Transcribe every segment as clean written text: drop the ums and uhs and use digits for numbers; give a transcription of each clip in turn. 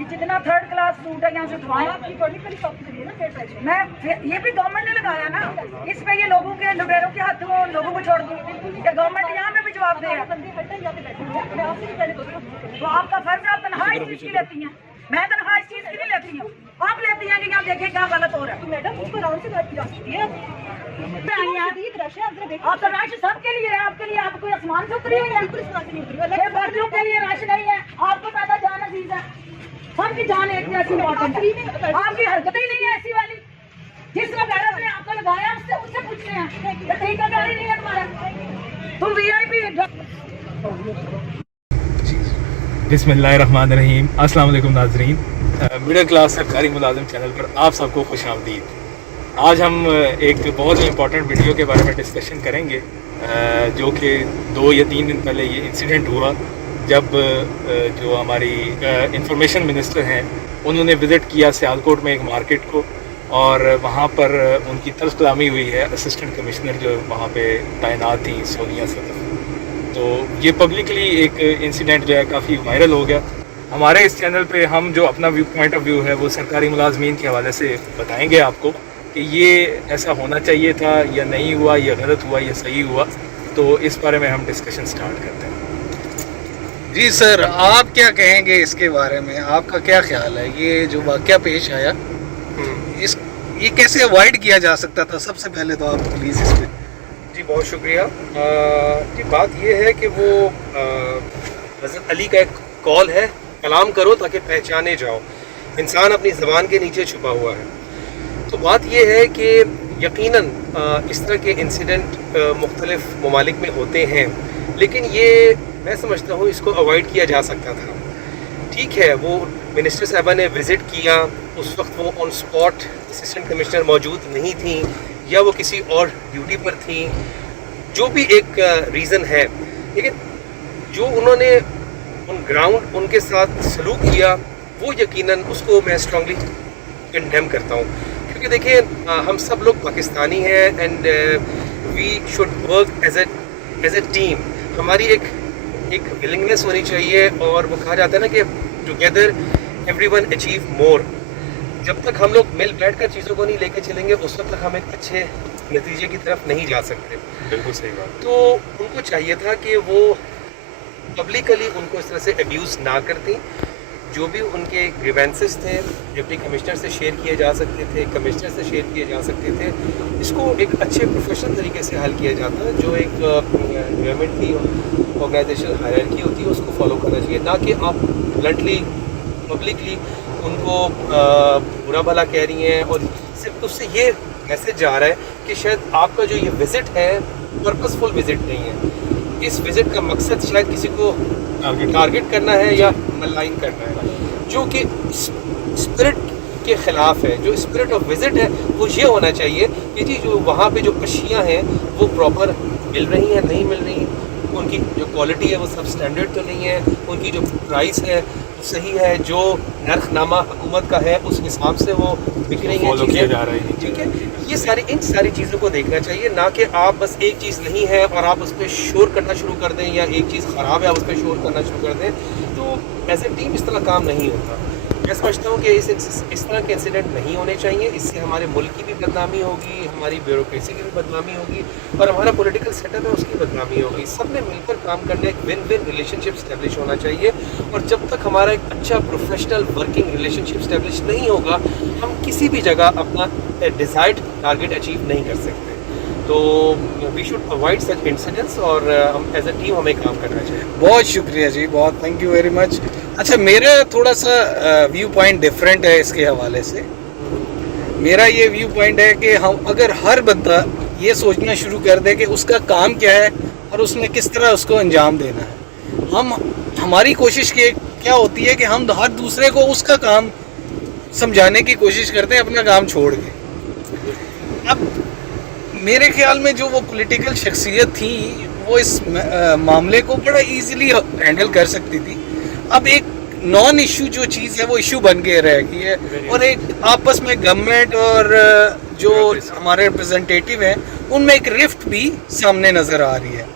कि जितना third class suit है यहाँ से उठवाएं। मैं ये भी गवर्नमेंट ने लगाया ना, इस पे ये लोगों के लुटेरों के हाथों लोगों को छोड़ दूं क्या गवर्नमेंट यहाँ पे भी जवाब दे? तो आपका फर्ज है, आप तनख्वाह इस चीज की लेती हैं, मैं तनख्वाह इस चीज की नहीं लेती हूँ। आप लेती हैं कि यहाँ देखें क्या गलत हो रहा है। मैडम उसको आराम से बात की जा सकती है। आप तो रश सबके लिए है, आपके लिए आप कोई आसमान से उतरी हुई है? बर्दों के लिए रश नहीं है, आपको ज्यादा जान अजीज है। सबकी जान एक जैसी इम्पोर्टेंट है, आपकी हरकतें ही नहीं है ऐसी वाली। जिस वगैरह ने आपको लगाया उससे मुझसे पूछते हैं तरीका गाड़ी नहीं है तुम्हारा, तुम VIP। बिस्मिल्लाहिर्रहमानिर्रहीम। अस्सलाम वालेकुम नाज़रीन, मिडिल क्लास सरकारी मुलाजिम चैनल पर आप सबको खुश आमदीद। आज हम एक बहुत ही इम्पोर्टेंट वीडियो के बारे में डिस्कशन करेंगे, जो कि 2 या 3 दिन पहले ये इंसिडेंट हुआ जब जो हमारी इंफॉर्मेशन मिनिस्टर हैं उन्होंने विज़िट किया सियालकोट में एक मार्केट को, और वहाँ पर उनकी तल्ख़ कलामी हुई है असिस्टेंट कमिश्नर जो वहाँ पे तैनात थी सोनिया सदफ। तो ये पब्लिकली एक इंसिडेंट जो है काफ़ी वायरल हो गया। हमारे इस चैनल पे हम जो अपना पॉइंट ऑफ व्यू है वो सरकारी मुलाजमीन के हवाले से बताएंगे आपको कि ये ऐसा होना चाहिए था या नहीं हुआ, या गलत हुआ या सही हुआ। तो इस बारे में हम डिस्कशन स्टार्ट करते हैं। जी सर, आप क्या कहेंगे इसके बारे में? आपका क्या ख्याल है ये जो वाक़या पेश आया, ये कैसे अवॉइड किया जा सकता था? सबसे पहले तो आप प्लीज़ इस पर। जी बहुत शुक्रिया। जी बात ये है कि वो हज़रत अली का एक कॉल है, कलाम करो ताकि पहचाने जाओ। इंसान अपनी ज़बान के नीचे छुपा हुआ है। तो बात ये है कि यकीनन इस तरह के इंसिडेंट मुख्तलिफ ममालिक में होते हैं, लेकिन ये मैं समझता हूँ इसको अवॉइड किया जा सकता था। ठीक है, वो मिनिस्टर साहबा ने विज़िट किया, उस वक्त वो ऑन स्पॉट असिस्टेंट कमिश्नर मौजूद नहीं थी या वो किसी और ड्यूटी पर थी, जो भी एक रीज़न है, लेकिन जो उन्होंने उन ग्राउंड उनके साथ सलूक किया वो यकीनन उसको मैं स्ट्रांगली कंडेम करता हूँ। क्योंकि देखिए हम सब लोग पाकिस्तानी हैं and we should work as a team. हमारी एक विलिंगनेस होनी चाहिए, और वो कहा जाता है ना कि टुगेदर एवरीवन अचीव मोर। जब तक हम लोग मिल बैठ कर चीज़ों को नहीं लेके चलेंगे उस वक्त तक हम एक अच्छे नतीजे की तरफ नहीं जा सकते। बिल्कुल सही बात। तो उनको चाहिए था कि वो पब्लिकली उनको इस तरह से अब्यूज़ ना करती। जो भी उनके ग्रीवेंसेस थे डिप्टी कमिश्नर से शेयर किए जा सकते थे, कमिश्नर से शेयर किए जा सकते थे। इसको एक अच्छे प्रोफेशनल तरीके से हल किया जाता है। जो एक गवर्नमेंट की ऑर्गेनाइजेशनल हायरार्की होती है उसको फॉलो करना चाहिए, ना कि आप ब्लंटली पब्लिकली उनको बुरा भला कह रही हैं। और सिर्फ उससे ये मैसेज जा रहा है कि शायद आपका जो ये विज़िट है पर्पसफुल विज़िट नहीं है। इस विज़िट का मकसद शायद किसी को टारगेट करना है या मलाइन करना है, जो कि स्पिरिट के ख़िलाफ़ है। जो स्पिरिट ऑफ विज़िट है वो ये होना चाहिए कि जी जो वहाँ पे जो अशियाँ हैं वो प्रॉपर मिल रही हैं, नहीं मिल रही, उनकी जो क्वालिटी है वो सब स्टैंडर्ड तो नहीं है, उनकी जो प्राइस है वो सही है, जो नरखनामा हुकूमत का है उस हिसाब से वो बिक रही हैं चीज़ें। ठीक है, ये इन सारी चीज़ों को देखना चाहिए, ना कि आप बस एक चीज़ नहीं है और आप उस पर शोर करना शुरू कर दें, या एक चीज़ ख़राब है आप उस पर शोर करना शुरू कर दें। तो एज ए टीम इस तरह काम नहीं होता। मैं समझता हूँ कि इस तरह के इंसिडेंट नहीं होने चाहिए। इससे हमारे मुल्क की भी बदनामी होगी, हमारी ब्यूरोक्रेसी की भी बदनामी होगी, और हमारा पॉलिटिकल सेटअप है उसकी बदनामी होगी। सब ने मिलकर काम करना, एक विन विन रिलेशनशिप स्टैब्लिश होना चाहिए। और जब तक हमारा एक अच्छा प्रोफेशनल वर्किंग रिलेशनशिप स्टैब्लिश नहीं होगा, हम किसी भी जगह अपना डिज़ायर्ड टारगेट अचीव नहीं कर सकते। तो we should avoid such incidents, और हम एज ए टीम हमें काम करना चाहिए। बहुत शुक्रिया जी, बहुत थैंक यू वेरी मच। अच्छा, मेरा थोड़ा सा व्यू पॉइंट डिफरेंट है इसके हवाले से। मेरा ये व्यू पॉइंट है कि हम अगर हर बंदा ये सोचना शुरू कर दे कि उसका काम क्या है और उसने किस तरह उसको अंजाम देना है, हमारी कोशिश क्या होती है कि हम हर दूसरे को उसका काम समझाने की कोशिश करते हैं अपना काम छोड़ के। अब मेरे ख्याल में जो वो पॉलिटिकल शख्सियत थी वो इस मामले को बड़ा इजीली हैंडल कर सकती थी। अब एक नॉन इशू जो चीज़ है वो इशू बन के रह गई है, और एक आपस में गवर्नमेंट और जो हमारे रिप्रेजेंटेटिव हैं उनमें एक रिफ्ट भी सामने नज़र आ रही है।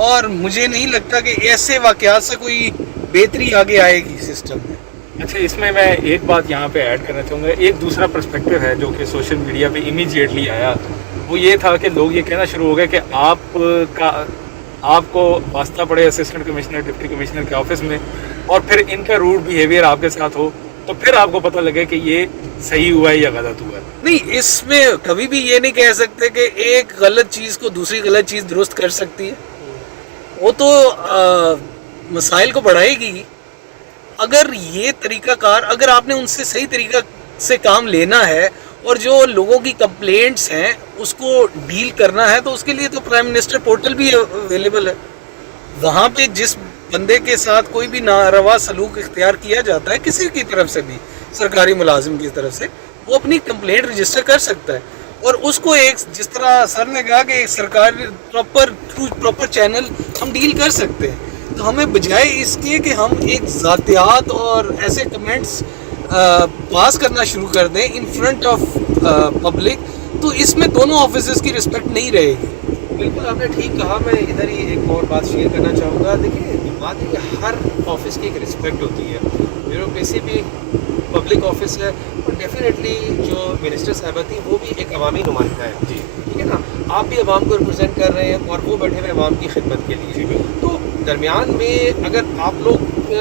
और मुझे नहीं लगता कि ऐसे वाक़यात से कोई बेहतरी आगे आएगी सिस्टम में। اچھا اس میں میں ایک بات یہاں پہ ایڈ کرنا چاہوں گا. ایک دوسرا پرسپیکٹو ہے جو کہ سوشل میڈیا پہ امیجیٹلی آیا, وہ یہ تھا کہ لوگ یہ کہنا شروع ہو گئے کہ آپ کو واسطہ پڑے اسسٹنٹ کمشنر ڈپٹی کمشنر کے آفس میں, اور پھر ان کا روڈ بیہیویئر آپ کے ساتھ ہو, تو پھر آپ کو پتہ لگے کہ یہ صحیح ہوا ہے یا غلط ہوا ہے. نہیں, اس میں کبھی بھی یہ نہیں کہہ سکتے کہ ایک غلط چیز کو دوسری غلط چیز درست کر سکتی ہے. وہ تو مسائل کو بڑھائے گی. اگر یہ طریقہ کار, اگر آپ نے ان سے صحیح طریقہ سے کام لینا ہے اور جو لوگوں کی کمپلینٹس ہیں اس کو ڈیل کرنا ہے, تو اس کے لیے تو پرائم منسٹر پورٹل بھی اویلیبل ہے. وہاں پہ جس بندے کے ساتھ کوئی بھی ناروا سلوک اختیار کیا جاتا ہے کسی کی طرف سے بھی, سرکاری ملازم کی طرف سے, وہ اپنی کمپلینٹ رجسٹر کر سکتا ہے. اور اس کو ایک, جس طرح سر نے کہا کہ ایک سرکاری پراپر چینل ہم ڈیل کر سکتے ہیں. تو ہمیں بجائے اس کے کہ ہم ایک ذاتیات اور ایسے کمنٹس پاس کرنا شروع کر دیں ان فرنٹ آف پبلک, تو اس میں دونوں آفیسز کی رسپیکٹ نہیں رہے گی. بالکل آپ نے ٹھیک کہا. میں ادھر ہی ایک اور بات شیئر کرنا چاہوں گا. دیکھیے بات ہے کہ ہر آفس کی ایک رسپیکٹ ہوتی ہے. بیوروکریسی بھی پبلک آفس ہے, اور ڈیفینیٹلی جو منسٹر صاحبہ تھی وہ بھی ایک عوامی نمائندہ ہے. جی ٹھیک ہے نا, آپ بھی عوام کو ریپرزینٹ کر رہے ہیں اور وہ بیٹھے ہوئے عوام کی خدمت کے لیے. تو درمیان میں اگر آپ لوگ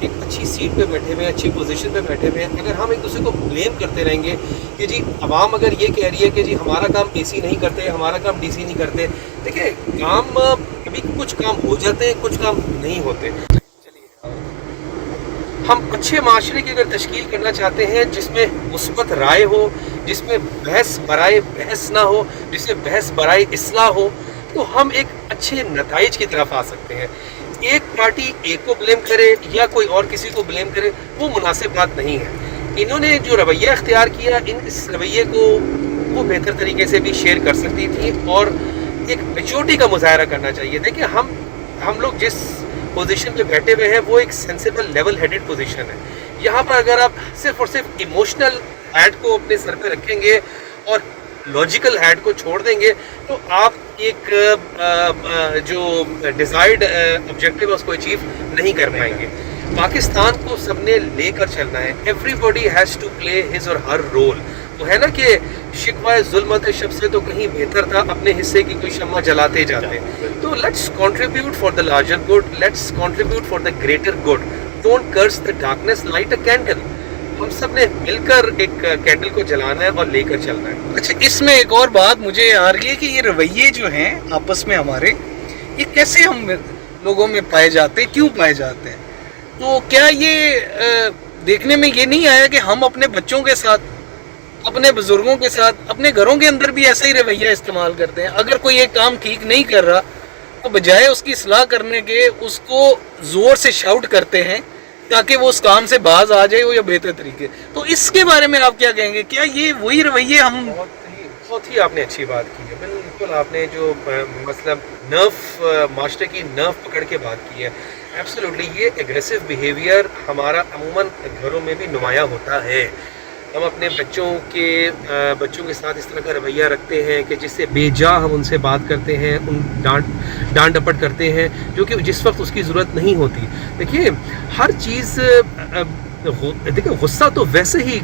ایک اچھی سیٹ پہ بیٹھے ہوئے ہیں, اچھی پوزیشن پہ بیٹھے ہوئے ہیں, اگر ہم ایک دوسرے کو بلیم کرتے رہیں گے کہ جی عوام اگر یہ کہہ رہی ہے کہ جی ہمارا کام اے سی نہیں کرتے, ہمارا کام ڈی سی نہیں کرتے, دیکھیں کام کبھی کچھ کام ہو جاتے ہیں, کچھ کام نہیں ہوتے. ہم اچھے معاشرے کی اگر تشکیل کرنا چاہتے ہیں جس میں مثبت رائے ہو, جس میں بحث برائے بحث نہ ہو, جس میں بحث برائے اصلاح ہو, تو ہم ایک اچھے نتائج کی طرف آ سکتے ہیں. ایک پارٹی ایک کو بلیم کرے یا کوئی اور کسی کو بلیم کرے, وہ مناسب بات نہیں ہے. انہوں نے جو رویہ اختیار کیا, اس رویے کو وہ بہتر طریقے سے بھی شیئر کر سکتی تھی اور ایک میچورٹی کا مظاہرہ کرنا چاہیے. دیکھیں ہم لوگ جس پوزیشن پہ بیٹھے ہوئے ہیں وہ ایک سینسیبل لیول ہیڈڈ پوزیشن ہے. یہاں پر اگر آپ صرف اور صرف ایموشنل ہیڈ کو اپنے سر پہ رکھیں گے اور لاجیکل ہیڈ کو چھوڑ دیں گے, تو آپ ایک جو ڈیزائرڈ آبجیکٹیو ہے اس کو اچیو نہیں کر پائیں گے. پاکستان کو سب نے لے کر چلنا ہے. Everybody has to play his اور ہر رول. وہ ہے نا کہ شکوہ ظلمت شب سے تو کہیں بہتر تھا اپنے حصے کی کوئی شمع جلاتے جاتے. تو let's contribute for the larger good, let's contribute for the greater good. Don't curse the darkness, light a candle. ہم سب نے مل کر ایک کینڈل کو جلانا ہے اور لے کر چلنا ہے. اچھا, اس میں ایک اور بات مجھے آ رہی ہے کہ یہ رویے جو ہیں آپس میں ہمارے, یہ کیسے ہم لوگوں میں پائے جاتے ہیں, کیوں پائے جاتے ہیں؟ تو کیا یہ دیکھنے میں یہ نہیں آیا کہ ہم اپنے بچوں کے ساتھ, اپنے بزرگوں کے ساتھ, اپنے گھروں کے اندر بھی ایسا ہی رویہ استعمال کرتے ہیں؟ اگر کوئی ایک کام ٹھیک نہیں کر رہا تو بجائے اس کی اصلاح کرنے کے اس کو زور سے شاؤٹ کرتے ہیں تاکہ وہ اس کام سے باز آ جائے ہو یا بہتر طریقے. تو اس کے بارے میں آپ کیا کہیں گے؟ کیا یہ وہی رویے ہم بہت ہی آپ نے اچھی بات کی ہے. بالکل آپ نے جو مطلب نرو معاشرے کی نرو پکڑ کے بات کی ہے, ایبسلیوٹلی یہ ایگریسو بیہیویئر ہمارا عموماً گھروں میں بھی نمایاں ہوتا ہے. ہم اپنے بچوں کے ساتھ اس طرح کا رویہ رکھتے ہیں کہ جس سے بے جا ہم ان سے بات کرتے ہیں, ان ڈانٹ ڈپٹ کرتے ہیں جو کہ جس وقت اس کی ضرورت نہیں ہوتی. دیکھیے ہر چیز, دیکھیں غصہ تو ویسے ہی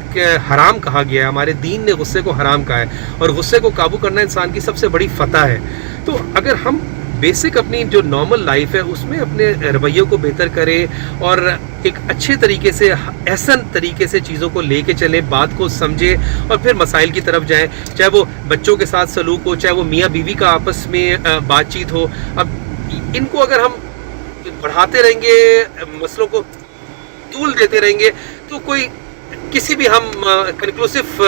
حرام کہا گیا ہے, ہمارے دین نے غصے کو حرام کہا ہے, اور غصے کو قابو کرنا انسان کی سب سے بڑی فتح ہے. تو اگر ہم بیسک اپنی جو نارمل لائف ہے اس میں اپنے رویوں کو بہتر کریں اور ایک اچھے طریقے سے, احسن طریقے سے چیزوں کو لے کے چلیں, بات کو سمجھیں اور پھر مسائل کی طرف جائیں, چاہے وہ بچوں کے ساتھ سلوک ہو, چاہے وہ میاں بیوی کا آپس میں بات چیت ہو. اب ان کو اگر ہم بڑھاتے رہیں گے, مسئلوں کو طول دیتے رہیں گے, تو کوئی کسی بھی ہم کنکلوسیو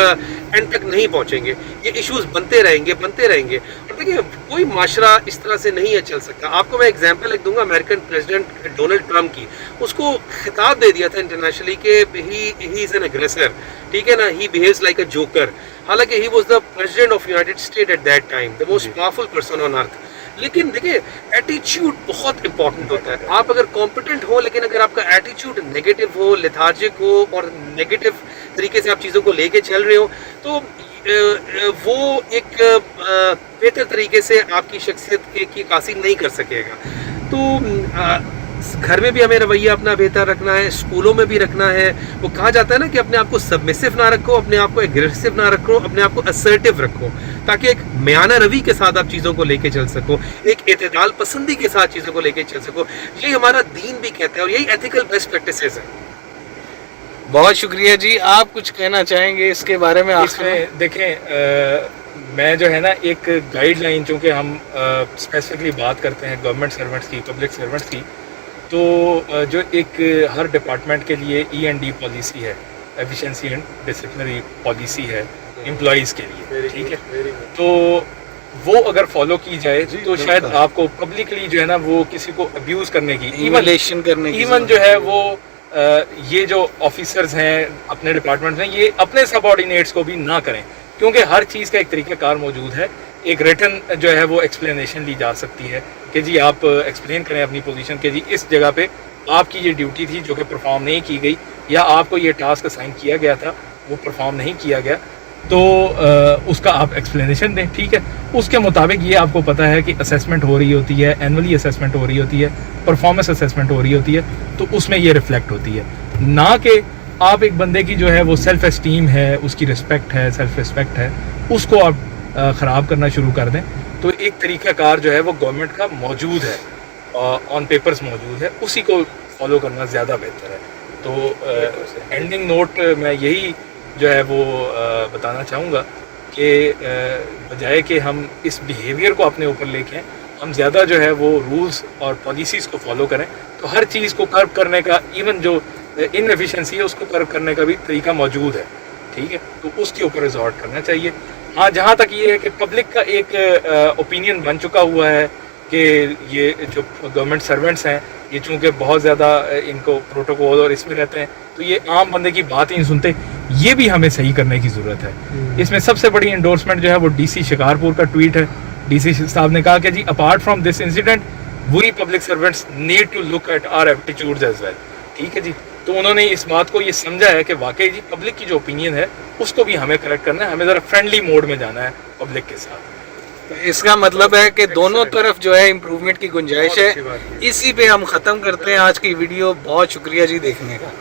اینڈ تک نہیں پہنچیں گے. یہ ایشوز بنتے رہیں گے. اور دیکھیں کوئی معاشرہ اس طرح سے نہیں چل سکتا. آپ کو میں ایگزامپل ایک دوں گا امریکن پریزیڈنٹ ڈونلڈ ٹرمپ کی. اس کو خطاب دے دیا تھا انٹرنیشنلی کہ ہی از این اگریسر, ٹھیک ہے نا, ہی بیہیوز لائک اے جوکر. حالانکہ he was the president of United State at that time, the most powerful person on earth. لیکن دیکھیں ایٹیچیوڈ بہت امپورٹنٹ ہوتا ہے. آپ اگر کمپیٹنٹ ہو لیکن اگر آپ کا ایٹیچیوڈ نیگیٹو ہو, لیتھارجک ہو اور نیگیٹو طریقے سے آپ چیزوں کو لے کے چل رہے ہو, تو وہ ایک بہتر طریقے سے آپ کی شخصیت کی عکاسی نہیں کر سکے گا. تو घर में भी हमें रवैया अपना बेहतर रखना है, स्कूलों में भी रखना है। वो कहा जाता है ना कि अपने आप को सबमिसिव ना रखो, अपने आप को एग्रेसिव ना रखो, अपने आप को असर्टिव रखो, ताकि एक म्याना रवि के साथ आप चीज़ों को लेके चल सको, एक एतदाल पसंदी के साथ चीज़ों को लेके चल सको। यही हमारा दीन भी कहता है और यही एथिकल बेस्ट प्रैक्टिसेस है। बहुत शुक्रिया जी। आप कुछ कहना चाहेंगे इसके बारे में? इसमें देखें, मैं जो है ना एक गाइडलाइन, चूँकि हम स्पेसिफिकली बात करते हैं गवर्नमेंट सर्वेंट्स की, पब्लिक सर्वेंट्स की, तो जो एक हर डिपार्टमेंट के लिए E&D पॉलिसी है, एफिशिएंसी एंड डिसिप्लिनरी पॉलिसी है एम्प्लॉइज़ के लिए, ठीक है। तो वो अगर फॉलो की जाए तो शायद आपको पब्लिकली जो है ना वो किसी को अब्यूज़ करने की, इवैल्यूएशन करने की, इवन जो है वो ये जो ऑफिसर्स हैं अपने डिपार्टमेंट में, ये अपने सबऑर्डिनेट्स को भी ना करें, क्योंकि हर चीज़ का एक तरीक़ाकार मौजूद है। एक रिटन जो है वो एक्सप्लेनेशन ली जा सकती है कि जी आप एक्सप्लेन करें अपनी पोजीशन कि जी इस जगह पे आपकी ये ड्यूटी थी जो कि परफॉर्म नहीं की गई, या आपको ये टास्क असाइन किया गया था वो परफॉर्म नहीं किया गया, तो उसका आप एक्सप्लेनेशन दें, ठीक है। उसके मुताबिक ये आपको पता है कि असेसमेंट हो रही होती है, एनुअली असेसमेंट हो रही होती है, परफॉर्मेंस असेसमेंट हो रही होती है, तो उसमें ये रिफ्लेक्ट होती है, ना कि आप एक बंदे की जो है वो सेल्फ एस्टीम है, उसकी रिस्पेक्ट है, सेल्फ रिस्पेक्ट है, उसको आप ख़राब करना शुरू कर दें। तो एक तरीक़ाकार जो है वो गवर्नमेंट का मौजूद है, ऑन पेपर्स मौजूद है, उसी को फॉलो करना ज़्यादा बेहतर है। तो एंडिंग नोट मैं यही जो है वो बताना चाहूँगा कि बजाय कि हम इस बिहेवियर को अपने ऊपर लेके हम ज़्यादा जो है वो रूल्स और पॉलिसीज़ को फॉलो करें, तो हर चीज़ को कर्व करने का, इवन जो इनएफिशिएंसी है उसको कर्व करने का भी तरीका मौजूद है, ठीक है। तो उसके ऊपर रिजॉर्ट करना चाहिए। हाँ, जहाँ तक ये है कि पब्लिक का एक ओपिनियन बन चुका हुआ है कि ये जो गवर्नमेंट सर्वेंट्स हैं ये चूँकि बहुत ज़्यादा इनको प्रोटोकॉल और इसमें रहते हैं, तो ये आम बंदे की बात ही नहीं सुनते। ये भी हमें सही करने की ज़रूरत है। इसमें सबसे बड़ी इंडोर्समेंट जो है वो DC शिकारपुर का ट्वीट है। DC साहब ने कहा कि जी apart from this incident we public servants need to look at our aptitudes as well, ठीक है जी। तो उन्होंने इस बात को ये समझा है कि वाकई जी पब्लिक की जो ओपिनियन है उसको भी हमें करेक्ट करना है, हमें ज़रा फ्रेंडली मोड में जाना है पब्लिक के साथ। इसका मतलब है कि दोनों तरफ जो है इम्प्रूवमेंट की गुंजाइश है। इसी पे हम ख़त्म करते हैं आज की वीडियो। बहुत शुक्रिया जी देखने का।